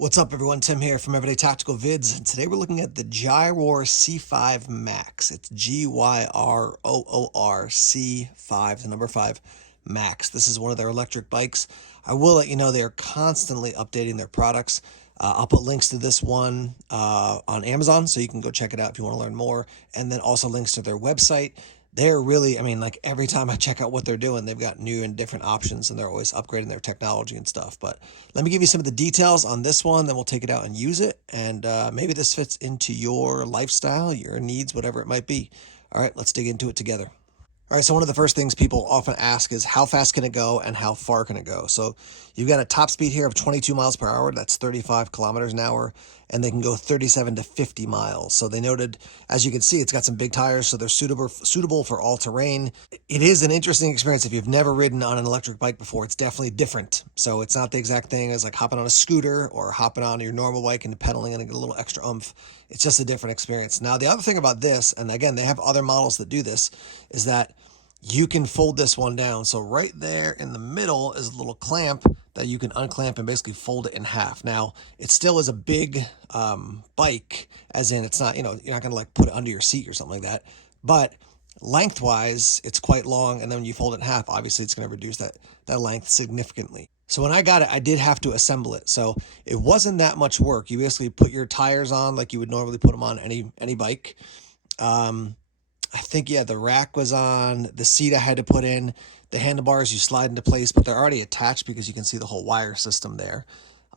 What's up, everyone? Tim here from Everyday Tactical Vids, and today we're looking at the Gyroor C5 Max. It's Gyroor C5, the number 5 Max. This is one of their electric bikes. I will let you know they are constantly updating their products. I'll put links to this one on Amazon, so you can go check it out if you want to learn more, and then also links to their website. They're really, like every time I check out what they're doing, they've got new and different options and they're always upgrading their technology and stuff. But let me give you some of the details on this one, then we'll take it out and use it. And maybe this fits into your lifestyle, your needs, whatever it might be. All right, let's dig into it together. All right, so one of the first things people often ask is how fast can it go and how far can it go? So you've got a top speed here of 22 miles per hour. That's 35 kilometers an hour, and they can go 37 to 50 miles. So they noted, as you can see, it's got some big tires, so they're suitable for all terrain. It is an interesting experience. If you've never ridden on an electric bike before, it's definitely different. So it's not the exact thing as like hopping on a scooter or hopping on your normal bike and pedaling and get a little extra oomph. It's just a different experience. Now, the other thing about this, and again, they have other models that do this, is that you can fold this one down. So right there in the middle is a little clamp that you can unclamp and basically fold it in half. Now, it still is a big bike, as in it's not, you're not going to like put it under your seat or something like that. But lengthwise, it's quite long. And then when you fold it in half, obviously it's going to reduce that length significantly. So when I got it, I did have to assemble it. So it wasn't that much work. You basically put your tires on like you would normally put them on any bike. I think, yeah, the rack was on, the seat I had to put in, the handlebars you slide into place, but they're already attached because you can see the whole wire system there.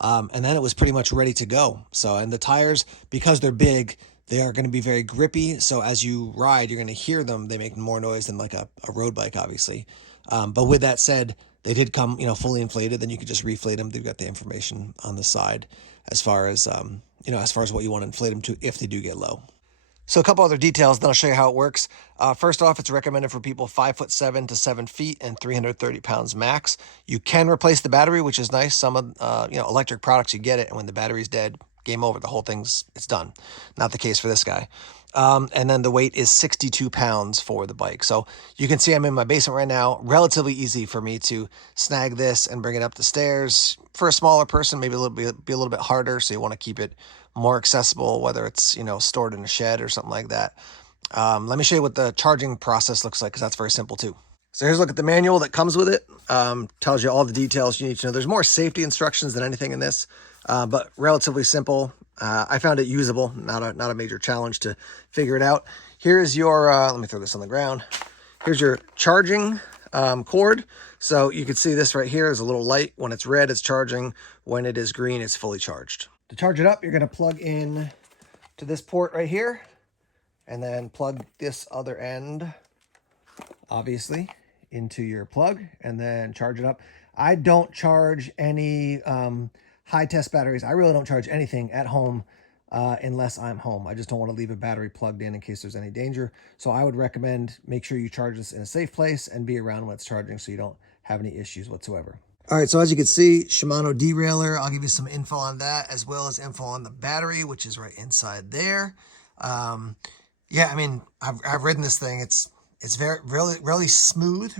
And then it was pretty much ready to go. So, and the tires, because they're big, they are going to be very grippy. So as you ride, you're going to hear them. They make more noise than like a road bike, obviously. But with that said, they did come, fully inflated. Then you could just reflate them. They've got the information on the side as far as, as far as what you want to inflate them to if they do get low. So a couple other details, then I'll show you how it works. First off, it's recommended for people 5'7" to 7 feet and 330 pounds max. You can replace the battery, which is nice. Some of electric products, you get it, and when the battery's dead, game over. The whole it's done. Not the case for this guy. And then the weight is 62 pounds for the bike. So you can see I'm in my basement right now. Relatively easy for me to snag this and bring it up the stairs. For a smaller person, maybe be a little bit harder. So you want to keep it more accessible, whether it's, stored in a shed or something like that. Let me show you what the charging process looks like, because that's very simple too. So here's a look at the manual that comes with it. Tells you all the details you need to know. There's more safety instructions than anything in this, but relatively simple. I found it usable, not a major challenge to figure it out. Here's your, let me throw this on the ground. Here's your charging cord. So you can see this right here is a little light. When it's red, it's charging. When it is green, it's fully charged. To charge it up, you're going to plug in to this port right here, and then plug this other end, obviously, into your plug, and then charge it up. I don't charge any high test batteries. I really don't charge anything at home unless I'm home. I just don't want to leave a battery plugged in case there's any danger. So I would recommend make sure you charge this in a safe place and be around when it's charging so you don't have any issues whatsoever. All right, so as you can see, Shimano derailleur, I'll give you some info on that, as well as info on the battery, which is right inside there. Yeah, I've ridden this thing. It's really smooth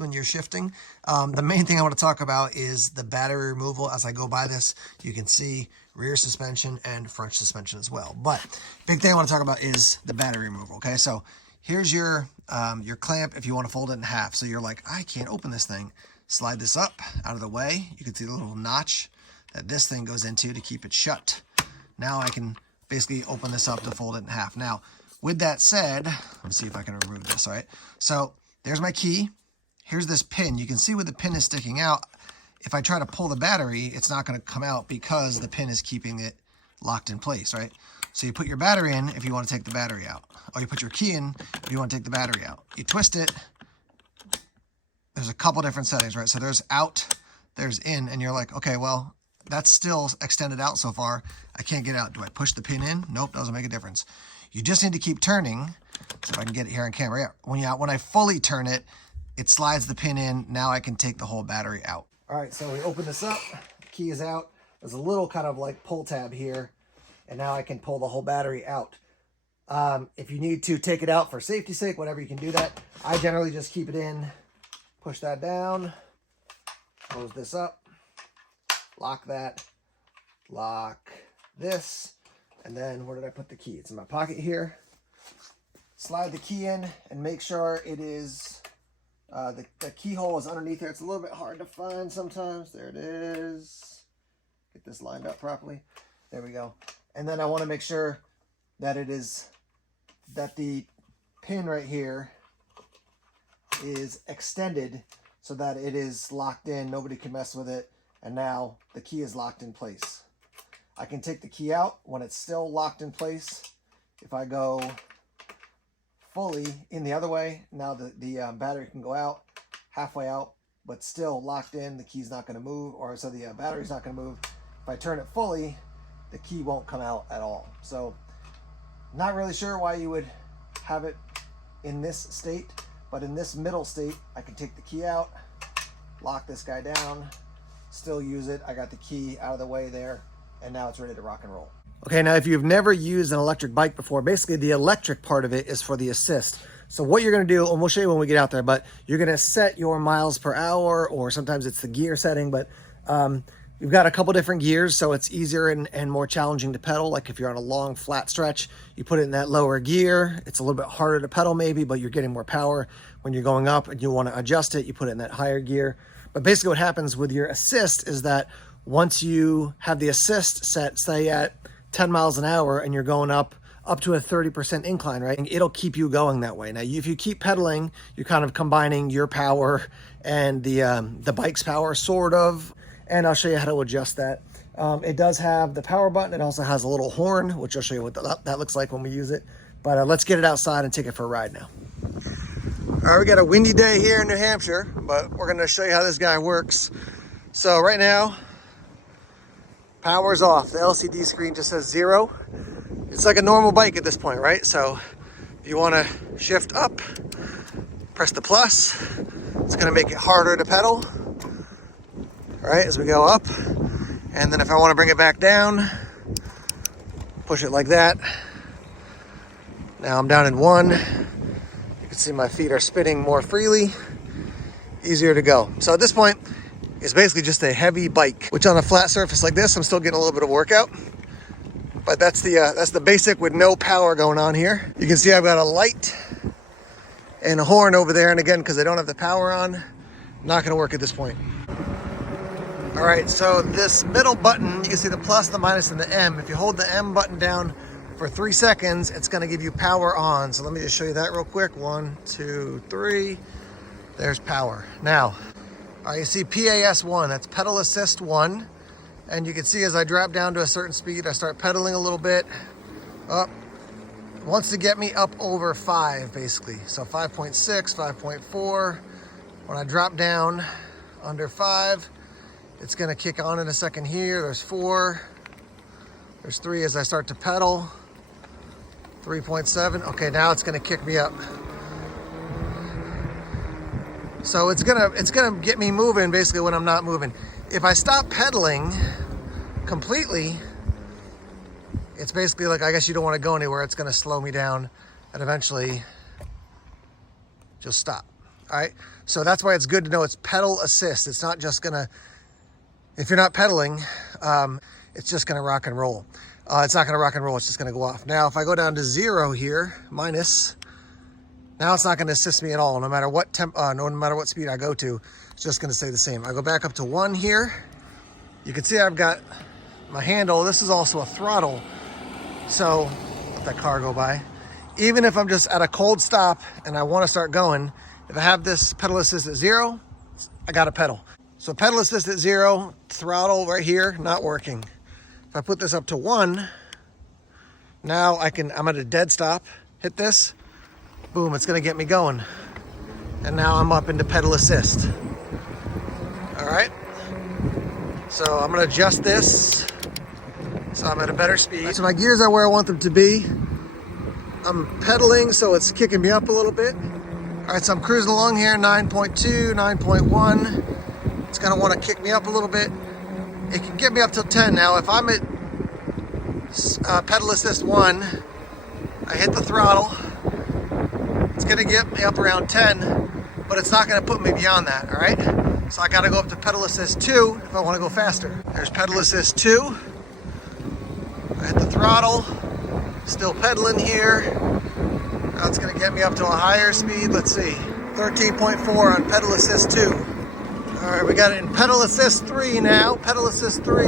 when you're shifting. The main thing I want to talk about is the battery removal. As I go by this, you can see rear suspension and front suspension as well. But big thing I want to talk about is the battery removal. Okay, so here's your clamp if you want to fold it in half. So you're like, I can't open this thing. Slide this up out of the way. You can see the little notch that this thing goes into to keep it shut. Now I can basically open this up to fold it in half. Now, with that said, let me see if I can remove this. All right. So there's my key. Here's this pin. You can see where the pin is sticking out. If I try to pull the battery, it's not going to come out because the pin is keeping it locked in place, right? So you put your battery in if you want to take the battery out, or you put your key in if you want to take the battery out. You twist it. There's a couple different settings, right? So there's out, there's in, and you're like, okay, well, that's still extended out so far. I can't get out. Do I push the pin in? Nope, doesn't make a difference. You just need to keep turning. So if I can get it here on camera. Yeah, when I fully turn it, it slides the pin in. Now I can take the whole battery out. All right, so we open this up. The key is out. There's a little kind of like pull tab here, and now I can pull the whole battery out. If you need to take it out for safety's sake, whatever, you can do that. I generally just keep it in. Push that down, close this up, lock that, lock this, and then where did I put the key? It's in my pocket here. Slide the key in and make sure it is, the keyhole is underneath there. It's a little bit hard to find sometimes. There it is. Get this lined up properly. There we go. And then I want to make sure that it is, that the pin right here is extended so that it is locked in. Nobody can mess with it. And now the key is locked in place. I can take the key out when it's still locked in place. If I go fully in the other way, now the battery can go out, halfway out, but still locked in. The key's not going to move, or so the battery's not going to move. If I turn it fully, the key won't come out at all. So not really sure why you would have it in this state, but in this middle state, I can take the key out, lock this guy down, still use it. I got the key out of the way there, and now it's ready to rock and roll. Okay, now if you've never used an electric bike before, basically the electric part of it is for the assist. So what you're gonna do, and we'll show you when we get out there, but you're gonna set your miles per hour, or sometimes it's the gear setting, but you've got a couple different gears, so it's easier and more challenging to pedal. Like if you're on a long flat stretch, you put it in that lower gear. It's a little bit harder to pedal maybe, but you're getting more power. When you're going up and you wanna adjust it, you put it in that higher gear. But basically what happens with your assist is that once you have the assist set, say at 10 miles an hour, and you're going up to a 30% incline, right? It'll keep you going that way. Now, if you keep pedaling, you're kind of combining your power and the bike's power, sort of. And I'll show you how to adjust that. It does have the power button. It also has a little horn, which I'll show you what that looks like when we use it. But let's get it outside and take it for a ride now. All right, we got a windy day here in New Hampshire, but we're gonna show you how this guy works. So right now, power's off. The LCD screen just says 0. It's like a normal bike at this point, right? So if you want to shift up, press the plus. It's going to make it harder to pedal, all right, as we go up. And then if I want to bring it back down, push it like that. Now I'm down in 1. You can see my feet are spinning more freely, easier to go. So at this point, it's basically just a heavy bike, which on a flat surface like this, I'm still getting a little bit of workout. But that's the basic with no power going on here. You can see I've got a light and a horn over there. And again, because I don't have the power on, not gonna work at this point. All right, so this middle button, you can see the plus, the minus, and the M. If you hold the M button down for 3 seconds, it's gonna give you power on. So let me just show you that real quick. 1, 2, 3, there's power. Now, you see PAS1, that's pedal assist 1. And you can see as I drop down to a certain speed, I start pedaling a little bit up. It wants to get me up over 5, basically. So 5.6, 5.4. When I drop down under 5, it's gonna kick on in a second here. There's 4. There's 3 as I start to pedal. 3.7. Okay, now it's gonna kick me up. So it's gonna get me moving basically when I'm not moving. If I stop pedaling completely, it's basically like, I guess you don't want to go anywhere. It's gonna slow me down and eventually just stop. All right. So that's why it's good to know it's pedal assist. It's not just gonna, if you're not pedaling, it's just gonna rock and roll. It's not gonna rock and roll. It's just gonna go off. Now, if I go down to 0 here, minus, now it's not going to assist me at all, no matter what no matter what speed I go to. It's just going to stay the same. I go back up to 1 here. You can see I've got my handle. This is also a throttle. So let that car go by. Even if I'm just at a cold stop and I want to start going, if I have this pedal assist at 0, I got to pedal. So pedal assist at 0, throttle right here, not working. If I put this up to 1, now I'm at a dead stop, hit this. Boom, it's gonna get me going. And now I'm up into pedal assist. All right. So I'm gonna adjust this so I'm at a better speed. So my gears are where I want them to be. I'm pedaling, so it's kicking me up a little bit. All right, so I'm cruising along here, 9.2, 9.1. It's gonna wanna kick me up a little bit. It can get me up till 10. Now, if I'm at pedal assist 1, I hit the throttle. It's gonna get me up around 10, but it's not gonna put me beyond that, all right? So I gotta go up to pedal assist 2 if I wanna go faster. There's pedal assist 2. I hit the throttle, still pedaling here. Now it's gonna get me up to a higher speed. Let's see, 13.4 on pedal assist 2. All right, we got it in pedal assist 3 now. Pedal assist 3.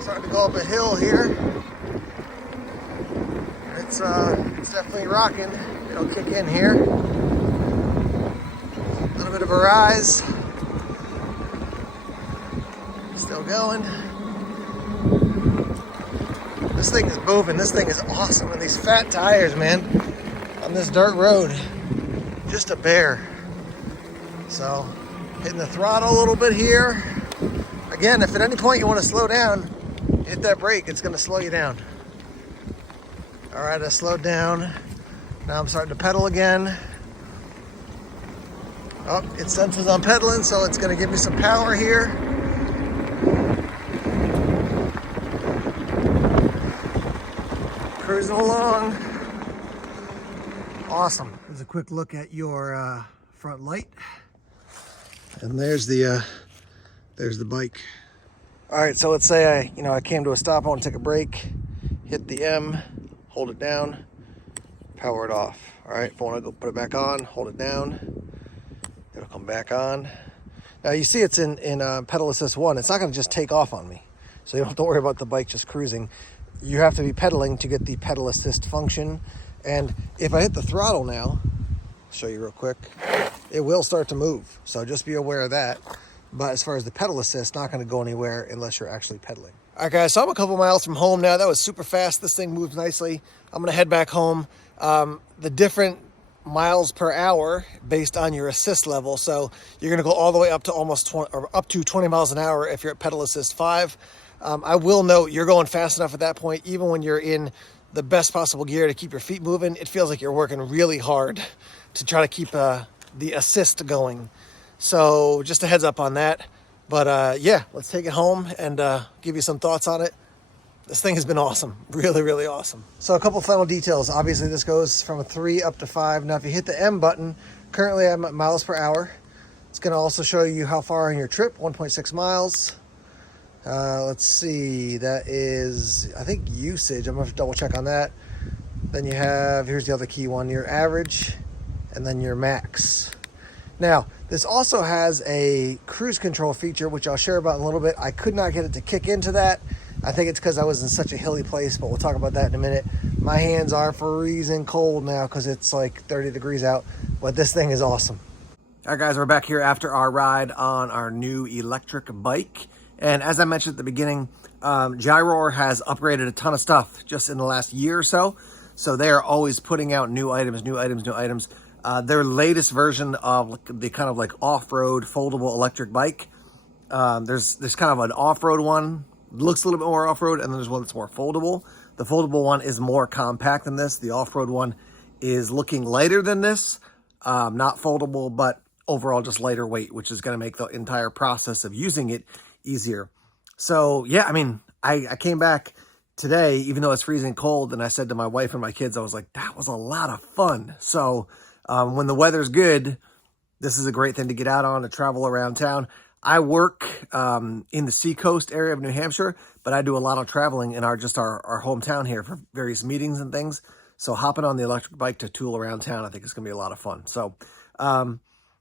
Starting to go up a hill here. It's definitely rocking. It'll kick in here. A little bit of a rise. Still going. This thing is moving. This thing is awesome. And these fat tires, man, on this dirt road, just a bear. So, hitting the throttle a little bit here. Again, if at any point you want to slow down, hit that brake. It's going to slow you down. All right, I slowed down. Now I'm starting to pedal again. Oh, it senses I'm pedaling, so it's going to give me some power here. Cruising along. Awesome. Here's a quick look at your front light. And there's the bike. All right, so let's say I came to a stop. I want to take a break. Hit the M, hold it down, power it off. All right, if I want to go put it back on, hold it down. It'll come back on. Now you see it's in pedal assist 1. It's not going to just take off on me, so you don't have to worry about the bike just cruising. You have to be pedaling to get the pedal assist function. And if I hit the throttle now, I'll show you real quick, it will start to move. So just be aware of that. But as far as the pedal assist, not going to go anywhere unless you're actually pedaling. All right, guys, so I'm a couple miles from home now. That was super fast. This thing moves nicely. I'm going to head back home. The different miles per hour based on your assist level. So you're going to go all the way up to almost 20, or up to 20 miles an hour if you're at pedal assist 5. I will note you're going fast enough at that point, even when you're in the best possible gear to keep your feet moving. It feels like you're working really hard to try to keep the assist going. So just a heads up on that. But yeah, let's take it home and give you some thoughts on it. This thing has been awesome. Really, really awesome. So a couple final details. Obviously, this goes from a 3 up to 5. Now, if you hit the M button, currently I'm at miles per hour. It's going to also show you how far on your trip, 1.6 miles. Let's see, that is, I think, usage. I'm going to have to double check on that. Then you have, here's the other key one, your average, and then your max. Now, this also has a cruise control feature, which I'll share about in a little bit. I could not get it to kick into that. I think it's because I was in such a hilly place, but we'll talk about that in a minute. My hands are freezing cold now because it's like 30 degrees out, but this thing is awesome. All right, guys, we're back here after our ride on our new electric bike. And as I mentioned at the beginning, Gyroar has upgraded a ton of stuff just in the last year or so. So they are always putting out new items. Their latest version of the kind of like off-road foldable electric bike. There's kind of an off-road one, looks a little bit more off-road, and then there's one that's more foldable. The foldable one is more compact than this. The off-road one is looking lighter than this. Not foldable, but overall just lighter weight, which is going to make the entire process of using it easier. So yeah, I mean, I came back today, even though it's freezing cold, and I said to my wife and my kids, I was like, that was a lot of fun. So when the weather's good, this is a great thing to get out on, to travel around town. I work in the Seacoast area of New Hampshire, but I do a lot of traveling in our hometown here for various meetings and things. So hopping on the electric bike to tool around town, I think it's going to be a lot of fun. So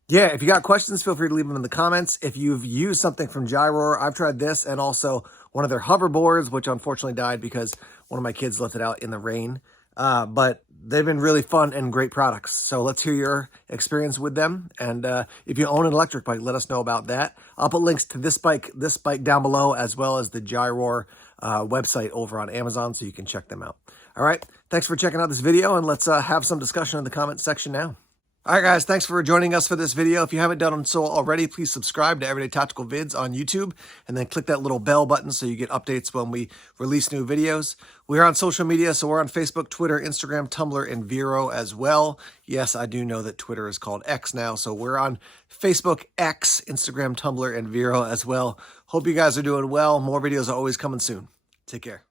yeah, if you got questions, feel free to leave them in the comments. If you've used something from Gyroar, I've tried this and also one of their hoverboards, which unfortunately died because one of my kids left it out in the rain. But they've been really fun and great products. So let's hear your experience with them. And if you own an electric bike, let us know about that. I'll put links to this bike down below, as well as the Gyroar website over on Amazon, so you can check them out. All right, thanks for checking out this video, and let's have some discussion in the comments section now. All right, guys, thanks for joining us for this video. If you haven't done so already, please subscribe to Everyday Tactical Vids on YouTube, and then click that little bell button so you get updates when we release new videos. We're on social media, so we're on Facebook, Twitter, Instagram, Tumblr, and Vero as well. Yes, I do know that Twitter is called X now, so we're on Facebook, X, Instagram, Tumblr, and Vero as well. Hope you guys are doing well. More videos are always coming soon. Take care.